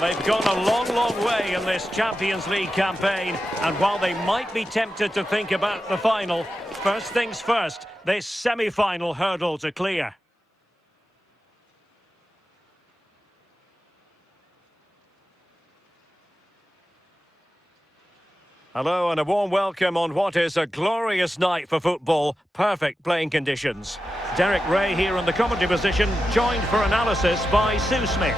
They've gone a long, long way in this Champions League campaign, and while they might be tempted to think about the final, first things first, this semi-final hurdle to clear. Hello and a warm welcome on what is a glorious night for football. Perfect playing conditions. Derek Ray here in the commentary position, joined for analysis by Sue Smith.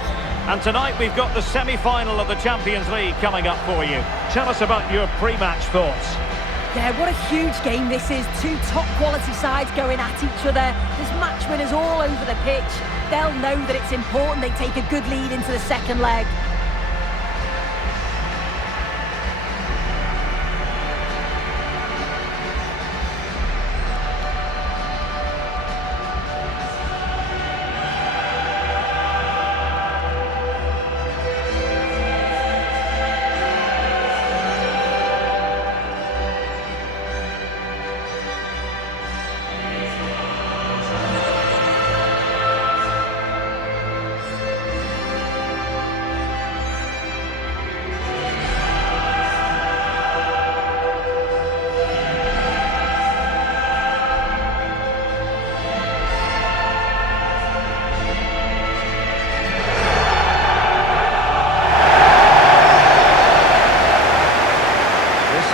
And tonight we've got the semi-final of the Champions League coming up for you. Tell us about your pre-match thoughts. Yeah, what a huge game this is. Two top-quality sides going at each other. There's match winners all over the pitch. They'll know that it's important they take a good lead into the second leg.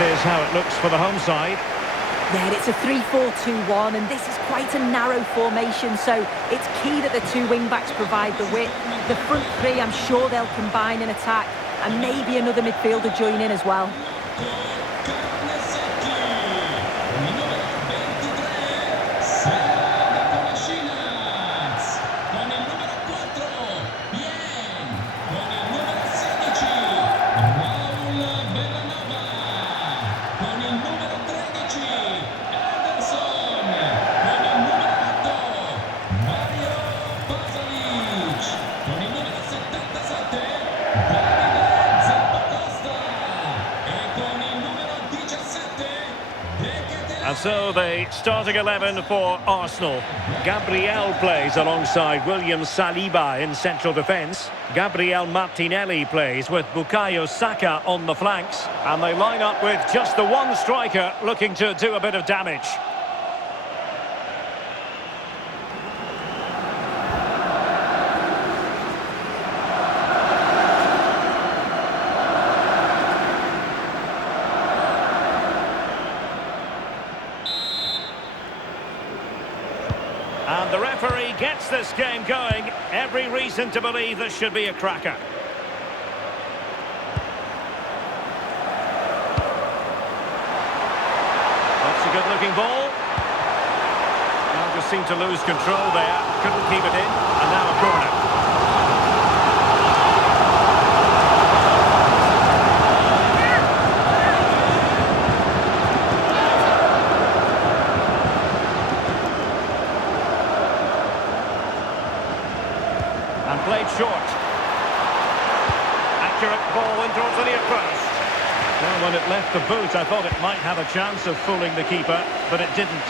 Is how it looks for the home side. Yeah, it's a 3-4-2-1, and this is quite a narrow formation, so it's key that the two wing-backs provide the width. The front three, I'm sure they'll combine in attack, and maybe another midfielder join in as well. And so the starting 11 for Arsenal. Gabriel plays alongside William Saliba in central defence. Gabriel Martinelli plays with Bukayo Saka on the flanks. And they line up with just the one striker looking to do a bit of damage. And the referee gets this game going. Every reason to believe this should be a cracker. That's a good-looking ball. Now just seemed to lose control there. Couldn't keep it in. And now a corner. And played short. Accurate ball in towards the near post. Well, when it left the boot, I thought it might have a chance of fooling the keeper, but it didn't.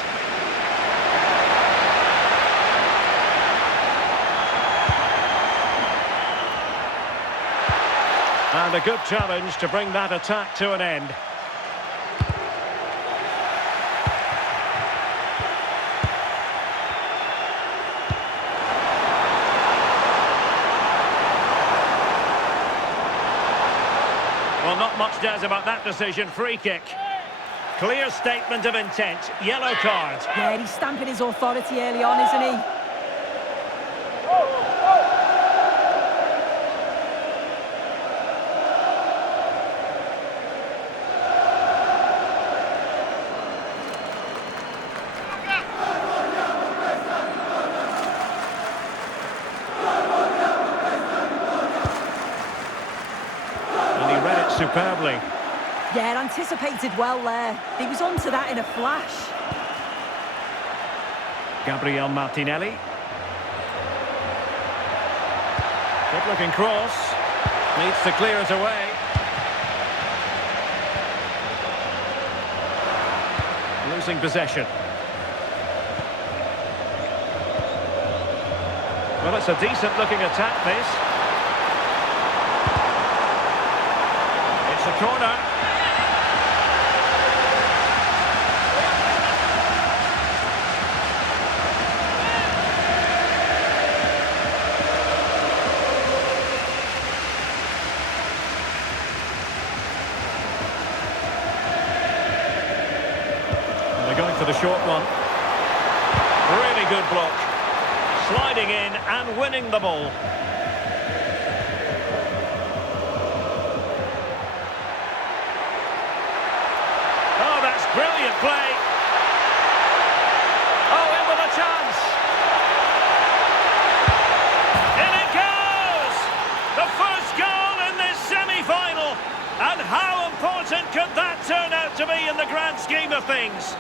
And a good challenge to bring that attack to an end. Well, not much doubt about that decision. Free kick. Clear statement of intent. Yellow card. Yeah, he's stamping his authority early on, isn't he? Superbly. Yeah, anticipated well there. He was onto that in a flash. Gabriel Martinelli. Good looking cross. Needs to clear it away. Losing possession. Well, it's a decent-looking attack, this. It's a corner. And they're going for the short one. Really good block. Sliding in and winning the ball. Oh, that's brilliant play. Oh, in with a chance. In it goes! The first goal in this semi-final. And how important could that turn out to be in the grand scheme of things?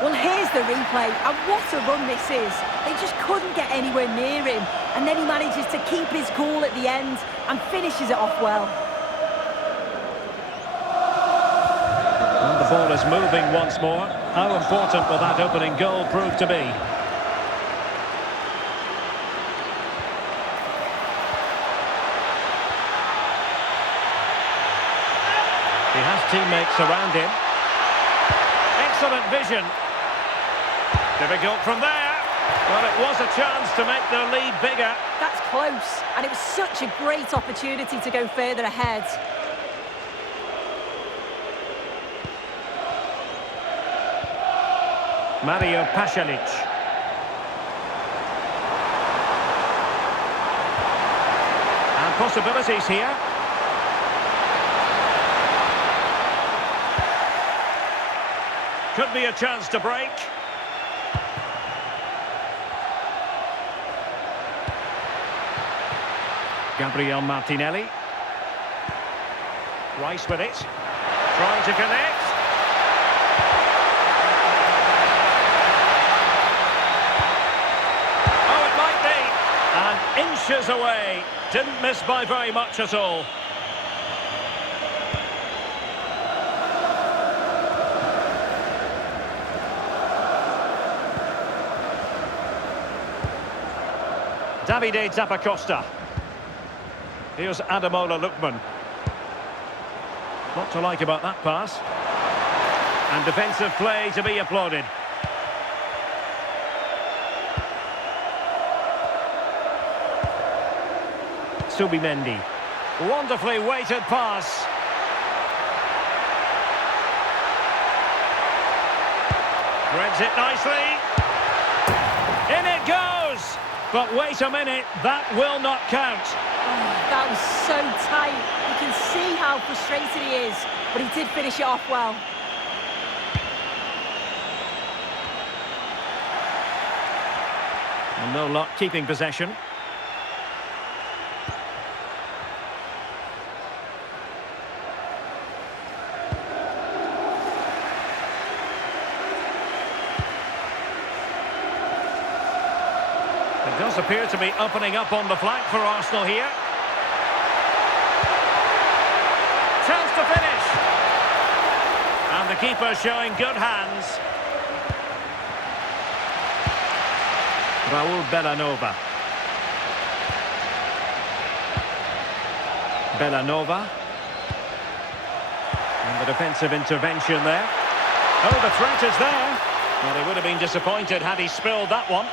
Well, here's the replay, and what a run this is. They just couldn't get anywhere near him, and then he manages to keep his cool at the end and finishes it off well. And the ball is moving once more. How important will that opening goal prove to be? He has teammates around him. Excellent vision. Difficult from there. Well, it was a chance to make their lead bigger. That's close, and it was such a great opportunity to go further ahead. Mario Pasalic. And possibilities here. Could be a chance to break. Gabriel Martinelli. Rice with it. Trying to connect. Oh, it might be. And inches away. Didn't miss by very much at all. Davide Zappacosta. Here's Ademola Lookman. What to like about that pass. And defensive play to be applauded. Subimendi. Wonderfully weighted pass. Threads it nicely. In it goes! But wait a minute, that will not count. Oh, that was so tight. You can see how frustrated he is, but he did finish it off well. And no luck keeping possession. It does appear to be opening up on the flank for Arsenal here. Chance to finish. And the keeper showing good hands. Raul Bellanova. Bellanova. And the defensive intervention there. Oh, the threat is there. Well, he would have been disappointed had he spilled that one.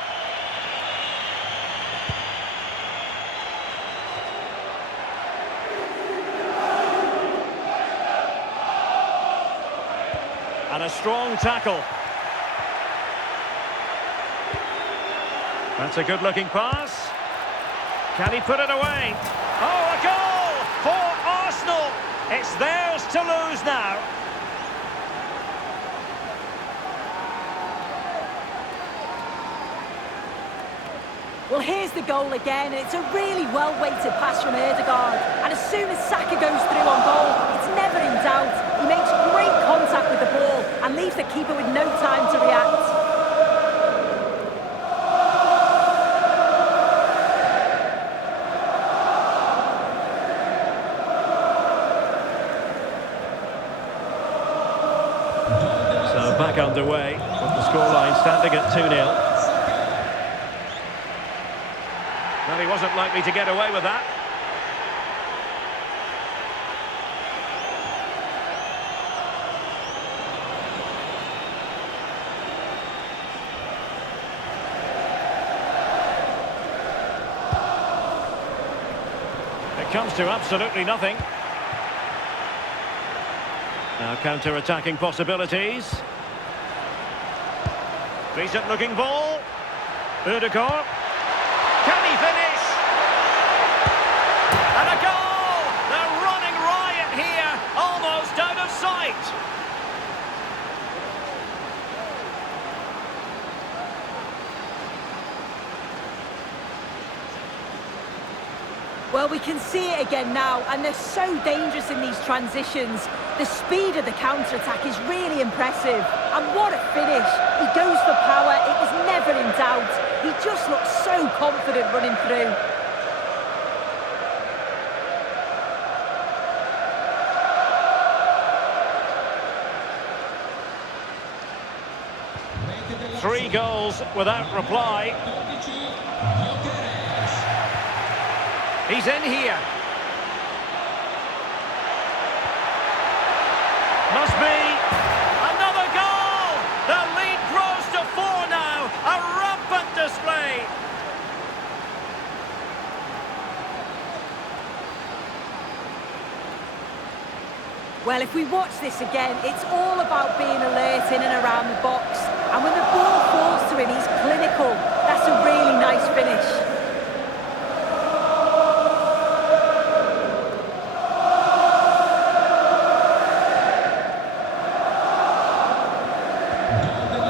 And a strong tackle. That's a good-looking pass. Can he put it away? Oh, a goal for Arsenal. It's theirs to lose now. Well, here's the goal again, and it's a really well-weighted pass from Ødegaard. And as soon as Saka goes through on goal, it's never in doubt. He makes great contact with the ball and leaves the keeper with no time to react. back underway with the scoreline standing at 2-0. Well, he wasn't likely to get away with that. It comes to absolutely nothing. Now counter-attacking possibilities. Decent looking ball. Ødegaard. Can he finish? And a goal! They're running riot here, almost out of sight. Well, we can see it again now, and they're so dangerous in these transitions. The speed of the counter-attack is really impressive. And what a finish. He goes for power. It was never in doubt. He just looks so confident running through. Three goals without reply. He's in here. Must be another goal! The lead grows to 4 now. A rampant display. Well, if we watch this again, it's all about being alert in and around the box. And when the ball falls to him, he's clinical. That's a really nice finish.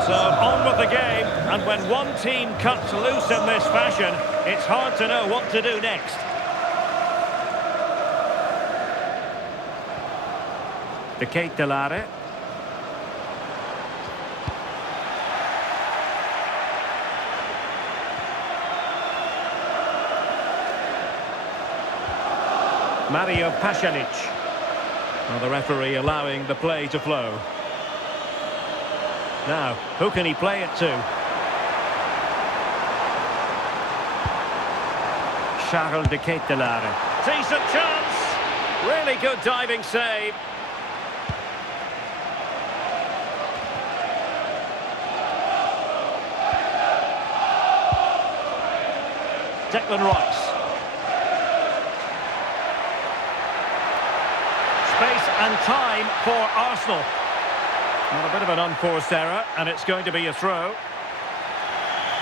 So on with the game, and when one team cuts loose in this fashion, it's hard to know what to do next. De Ketelare. Mario Pasalic. Well, the referee allowing the play to flow. Now, who can he play it to? Charles de Ketelare. Decent chance! Really good diving save. Declan Rice. Space and time for Arsenal. Well, a bit of an unforced error, and it's going to be a throw.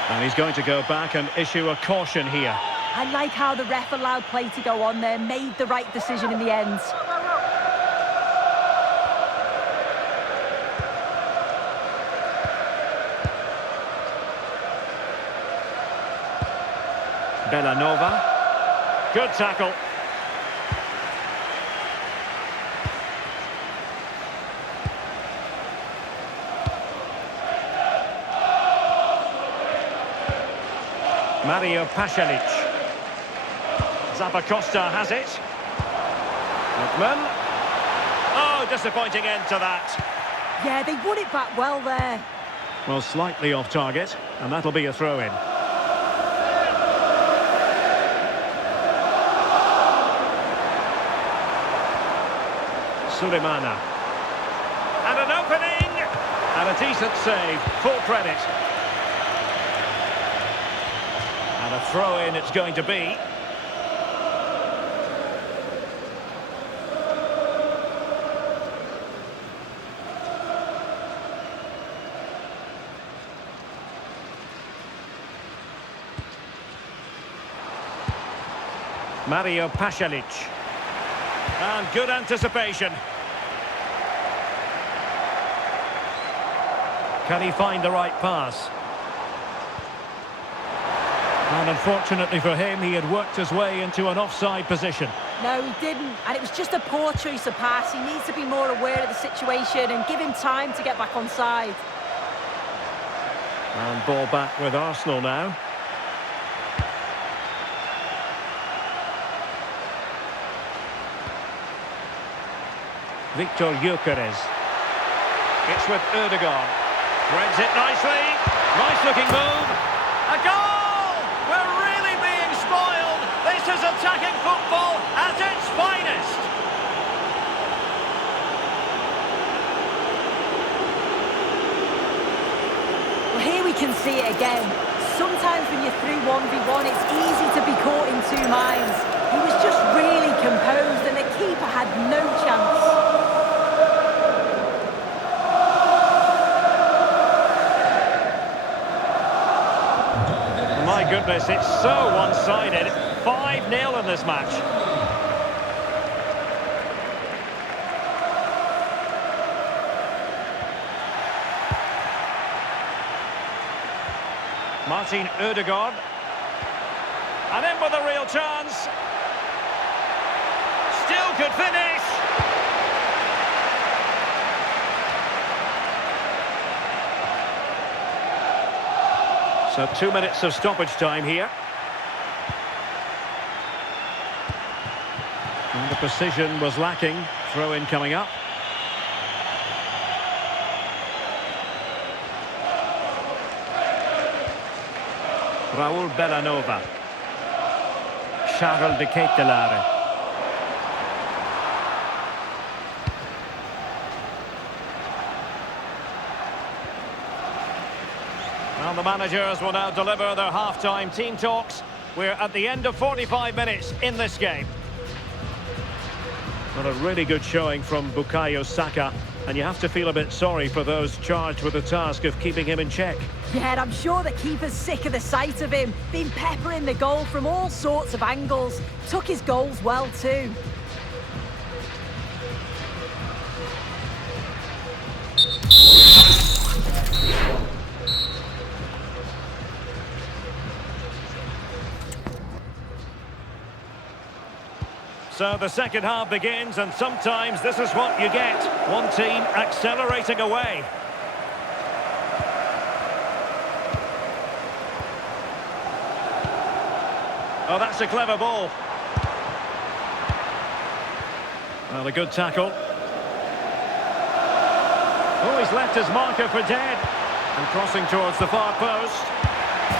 And he's going to go back and issue a caution here. I like how the ref allowed play to go on there, made the right decision in the end. Bellanova. Good tackle. Mario Pasalic. Zappacosta has it. Lookman. Oh, disappointing end to that. Yeah, they won it back well there. Well, slightly off target, and that'll be a throw-in. Sulemana. And an opening! And a decent save, full credit. And a throw-in it's going to be. Mario Pasalic. And good anticipation. Can he find the right pass? And unfortunately for him, he had worked his way into an offside position. No, he didn't. And it was just a poor choice of pass. He needs to be more aware of the situation and give him time to get back on side. And ball back with Arsenal now. Victor Gyökeres. It's with Ødegaard. Threads it nicely. Nice looking move. A goal! We're really being spoiled. This is attacking football at its finest. Well, here we can see it again. Sometimes when you're through 1v1, it's easy to be caught in two minds. He was just really composed and the keeper had no chance. My goodness, it's so one-sided. 5-0 in this match. Martin Ødegaard. And in with a real chance. Still could finish. So 2 minutes of stoppage time here. And the precision was lacking. Throw-in coming up. Raul Bellanova. Charles de Ketelaere. Well, the managers will now deliver their half-time team talks. We're at the end of 45 minutes in this game. Well, a really good showing from Bukayo Saka, and you have to feel a bit sorry for those charged with the task of keeping him in check. Yeah, I'm sure the keeper's sick of the sight of him. Been peppering the goal from all sorts of angles. Took his goals well too. So the second half begins, and sometimes this is what you get. One team accelerating away. Oh, that's a clever ball. Well, a good tackle. Oh, he's left his marker for dead. And crossing towards the far post.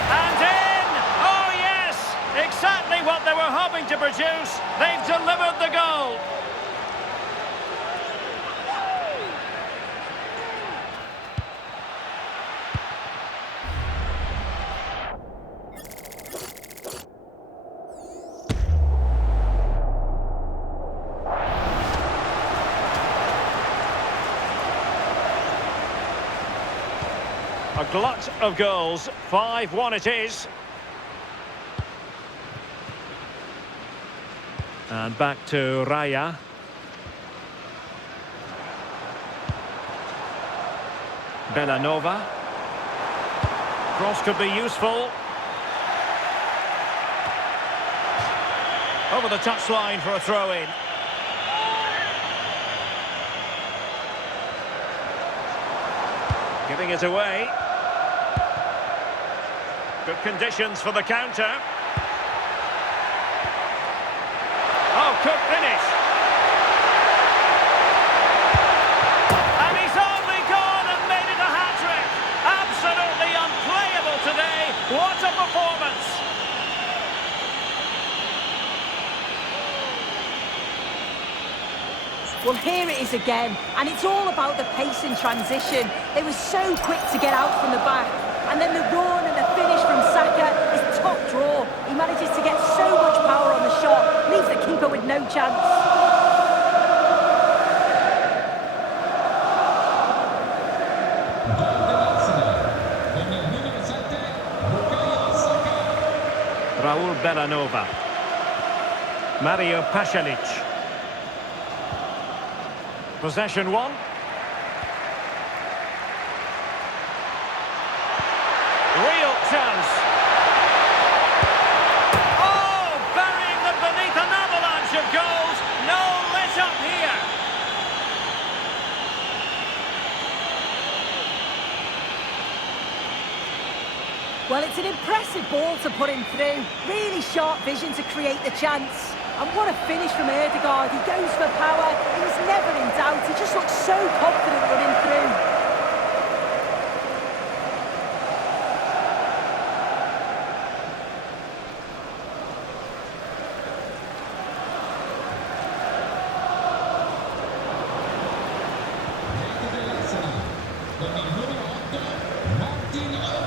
And in! Oh, yes! Exactly what they were hoping to produce. They've delivered the goal. A glut of goals, 5-1 it is. And back to Raya. Bellanova. Cross could be useful. Over the touchline for a throw-in. Giving it away. Good conditions for the counter. Oh, could finish. And he's only gone and made it a hat-trick. Absolutely unplayable today. What a performance. Well, here it is again, and it's all about the pace in transition. They were so quick to get out from the back, and then the run and the finish from Saka is top draw. He manages to get so much power on the shot, leaves the keeper with no chance. Raul Bellanova. Mario Pasalic. Possession one. Real chance. Oh, burying them beneath an avalanche of goals. No let up here. Well, it's an impressive ball to put him through. Really sharp vision to create the chance. And what a finish from Ødegaard. He goes for power. He was never in doubt. He just looks so confident running through.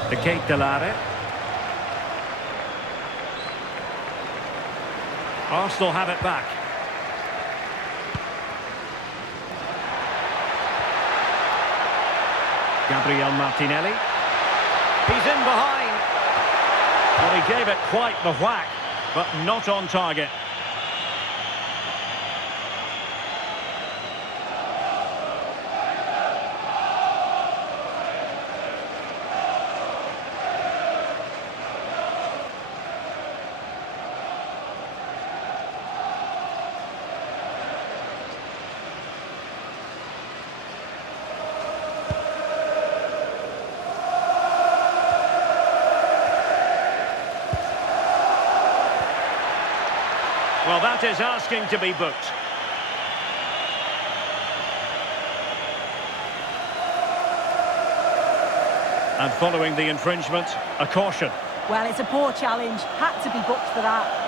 De Ketelare. Arsenal have it back. Gabriel Martinelli. He's in behind. Well, he gave it quite the whack, but not on target. Well, that is asking to be booked. And following the infringement, a caution. Well, it's a poor challenge. Had to be booked for that.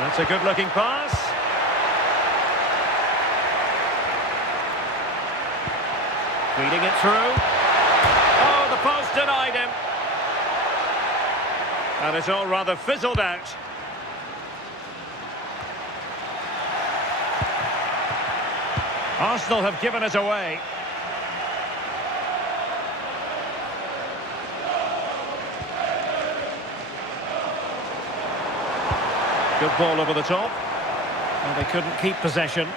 That's a good-looking pass. Feeding it through. Oh, the post denied him. And it's all rather fizzled out. Arsenal have given it away. Good ball over the top. Well, they couldn't keep possession.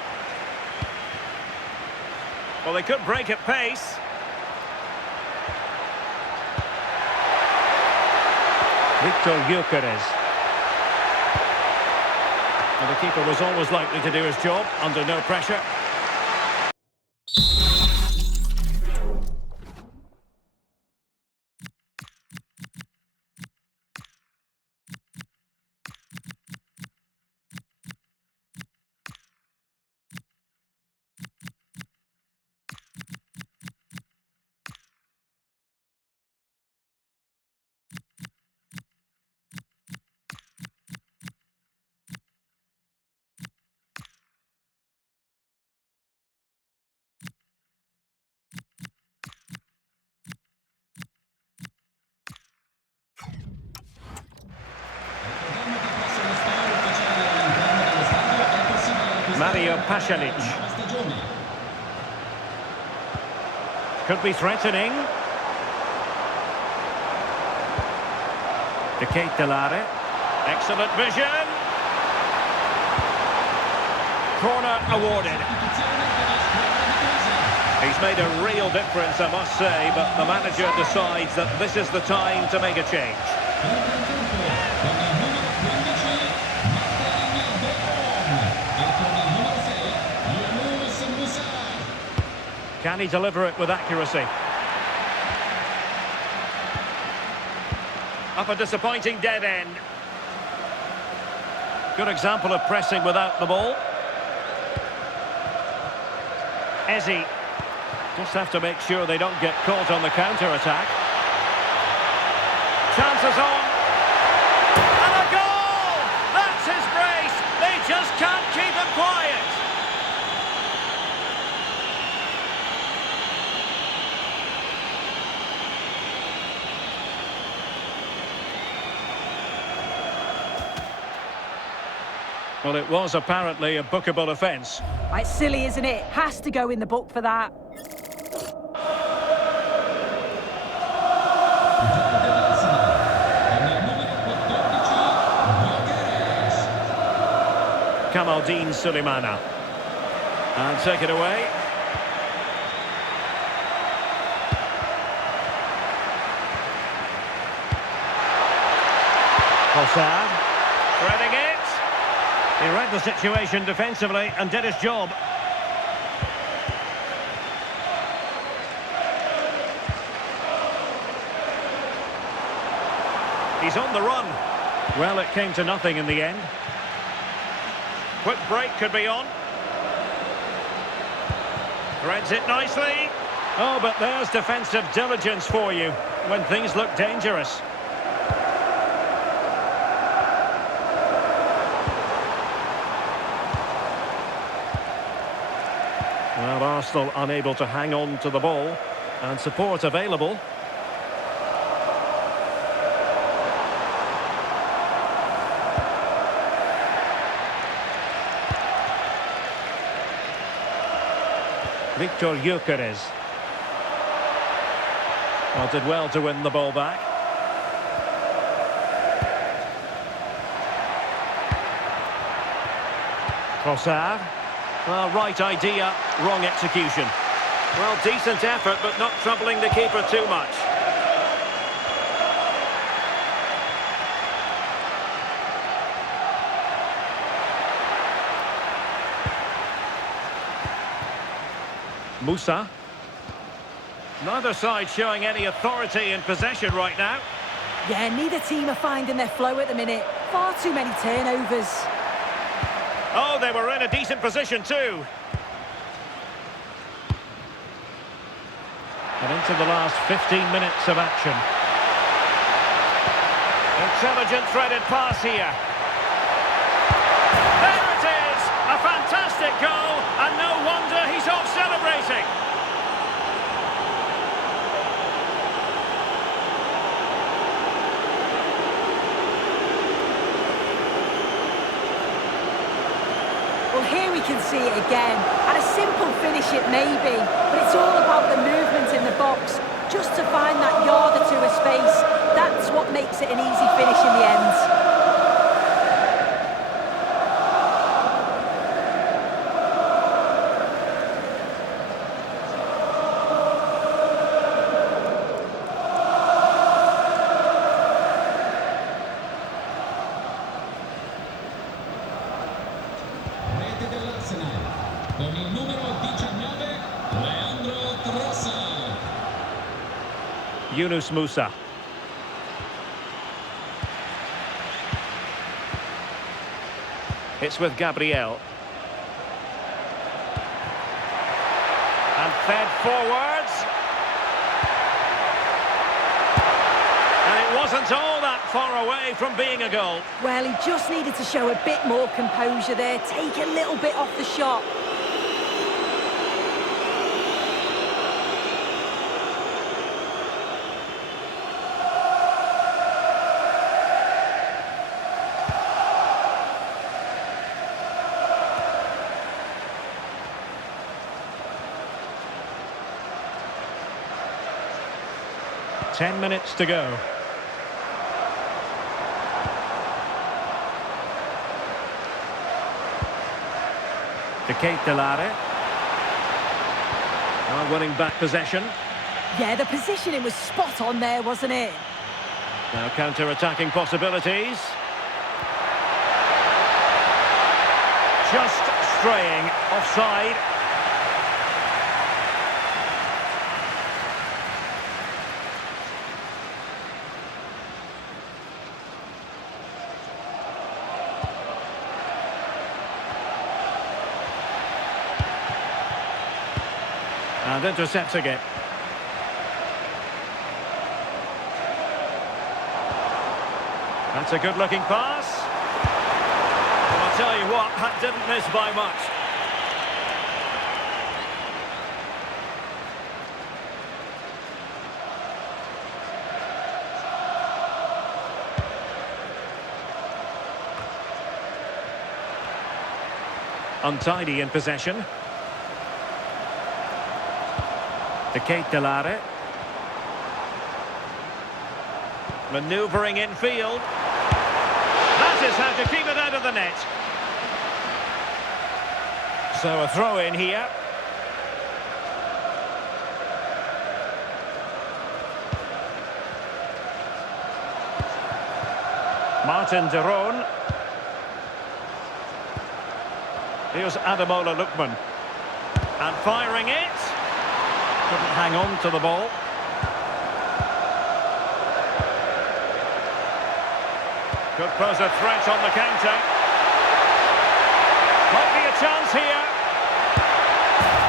Well, they could break at pace. Victor Gyökeres. Well, the keeper was always likely to do his job under no pressure. Mario Pasalic. Could be threatening. De Ketelare. Excellent vision. Corner awarded. He's made a real difference, I must say, but the manager decides that this is the time to make a change. Can he deliver it with accuracy? Up a disappointing dead end. Good example of pressing without the ball. Eze. Just have to make sure they don't get caught on the counter-attack. Chances on. And a goal! That's his brace. They just can't keep him quiet. Well, it was apparently a bookable offence. It's silly, isn't it? Has to go in the book for that. Kamaldeen Sulemana. And take it away. Cossard. Threading it. He read the situation defensively and did his job. He's on the run. Well, it came to nothing in the end. Quick break could be on. Threads it nicely. Oh, but there's defensive diligence for you when things look dangerous. Well, Arsenal unable to hang on to the ball, and support available. Victor Gyökeres. Well, did well to win the ball back. Trossard. Well, right idea, wrong execution. Well, decent effort, but not troubling the keeper too much. Musa. Neither side showing any authority in possession right now. Yeah, neither team are finding their flow at the minute. Far too many turnovers. Oh, they were in a decent position too. And into the last 15 minutes of action. Intelligent threaded pass here. There it is! A fantastic goal, and no wonder he's off celebrating. Well, here we can see it again. And a simple finish it may be, but it's all about the movement in the box. Just to find that yard or two of space, that's what makes it an easy finish in the end. Con il numero 19, Leandro Trossard. Yunus Musa. It's with Gabriel. And fed forwards. And it wasn't all that far away from being a goal. Well, he just needed to show a bit more composure there, take a little bit off the shot. Ten minutes to go. To Kate Delare. Now winning back possession. Yeah, the positioning was spot on there, wasn't it? Now counter-attacking possibilities. Just straying offside. And intercepting it. That's a good-looking pass. Well, I'll tell you what, that didn't miss by much. Untidy in possession. To Kate Delare. Manoeuvring infield. That is how to keep it out of the net. So a throw in here. Martin de Roon. Here's Ademola Lookman. And firing it. Couldn't hang on to the ball. Could pose a threat on the counter. Might be a chance here.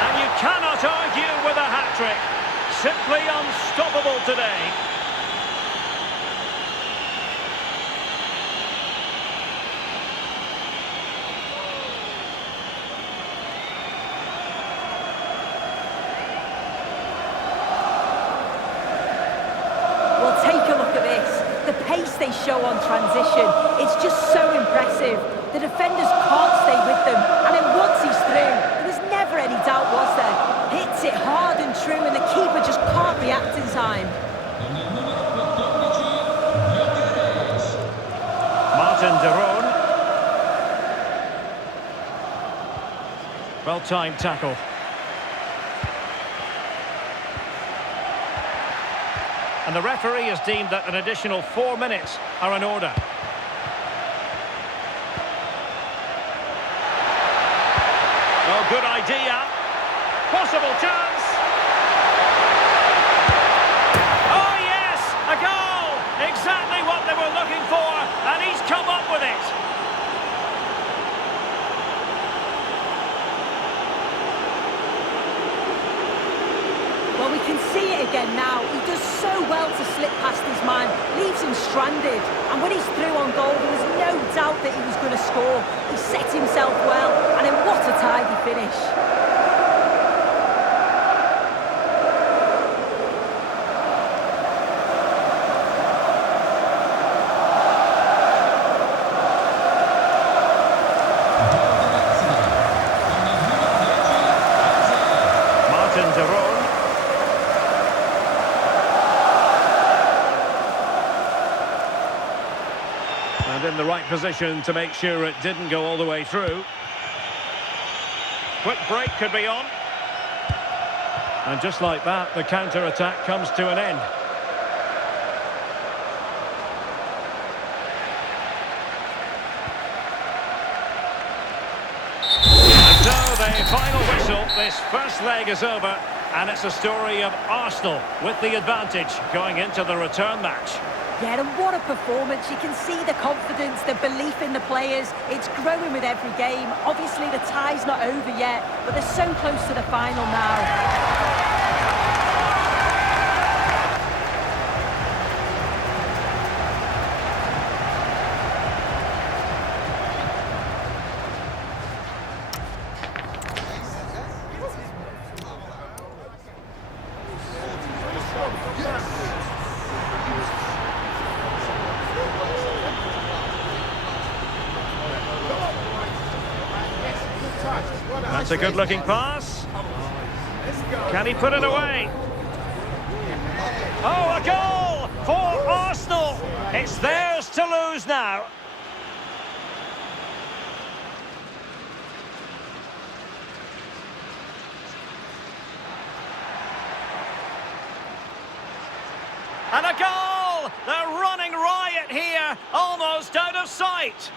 And you cannot argue with a hat-trick. Simply unstoppable today. Well, take a look at this. The pace they show on transition, it's just so impressive. The defenders can't stay with them, and then once he's through, there was never any doubt, was there? Hits it hard and true, and the keeper just can't react in time. Martin de Roon. Well-timed tackle. And the referee has deemed that an additional 4 minutes are in order. Oh, good idea. Possible chance. Oh, yes! A goal! Exactly what they were looking for, and he's come up with it. Well, we can see it again now. He does so well to slip past his man, leaves him stranded. And when he's through on goal, there was no doubt that he was going to score. He set himself well, and then what a tidy finish. Martin de Roon. And in the right position to make sure it didn't go all the way through. Quick break could be on. And just like that, the counter-attack comes to an end. And so the final whistle, this first leg is over. And it's a story of Arsenal with the advantage going into the return match. Yeah, and what a performance. You can see the confidence, the belief in the players. It's growing with every game. Obviously, the tie's not over yet, but they're so close to the final now. That's a good-looking pass. Can he put it away? Oh, a goal for Arsenal. It's theirs to lose now. And a goal! They're running riot here, almost out of sight.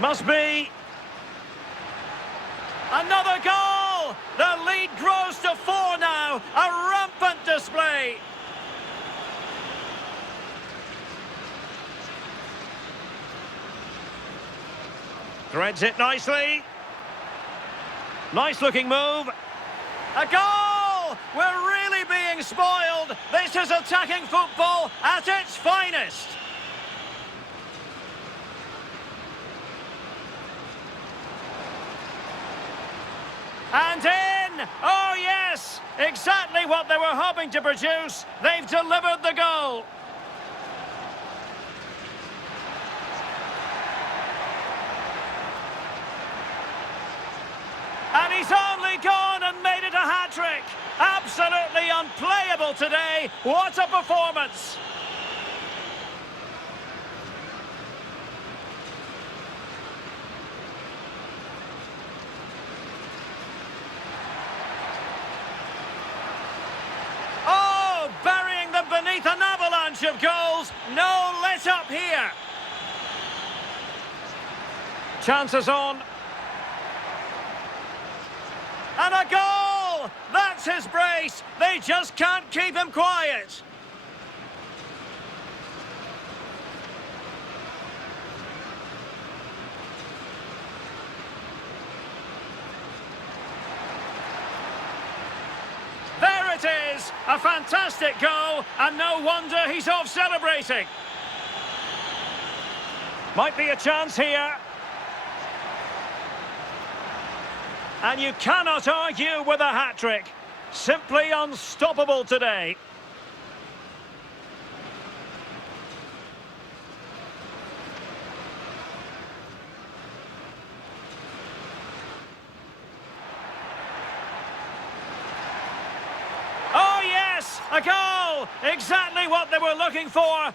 Must be another goal! The lead grows to 4 now. A rampant display. Threads it nicely. Nice looking move. A goal! We're really being spoiled. This is attacking football at its finest. And in! Oh yes! Exactly what they were hoping to produce. They've delivered the goal. And he's only gone and made it a hat-trick. Absolutely unplayable today. What a performance! Oh, burying them beneath an avalanche of goals. No let-up here. Chances on. And a goal! That's his brace. They just can't keep him quiet. There it is! A fantastic goal, and no wonder he's off celebrating. Might be a chance here. And you cannot argue with a hat-trick. Simply unstoppable today. Oh yes, a goal! Exactly what they were looking for.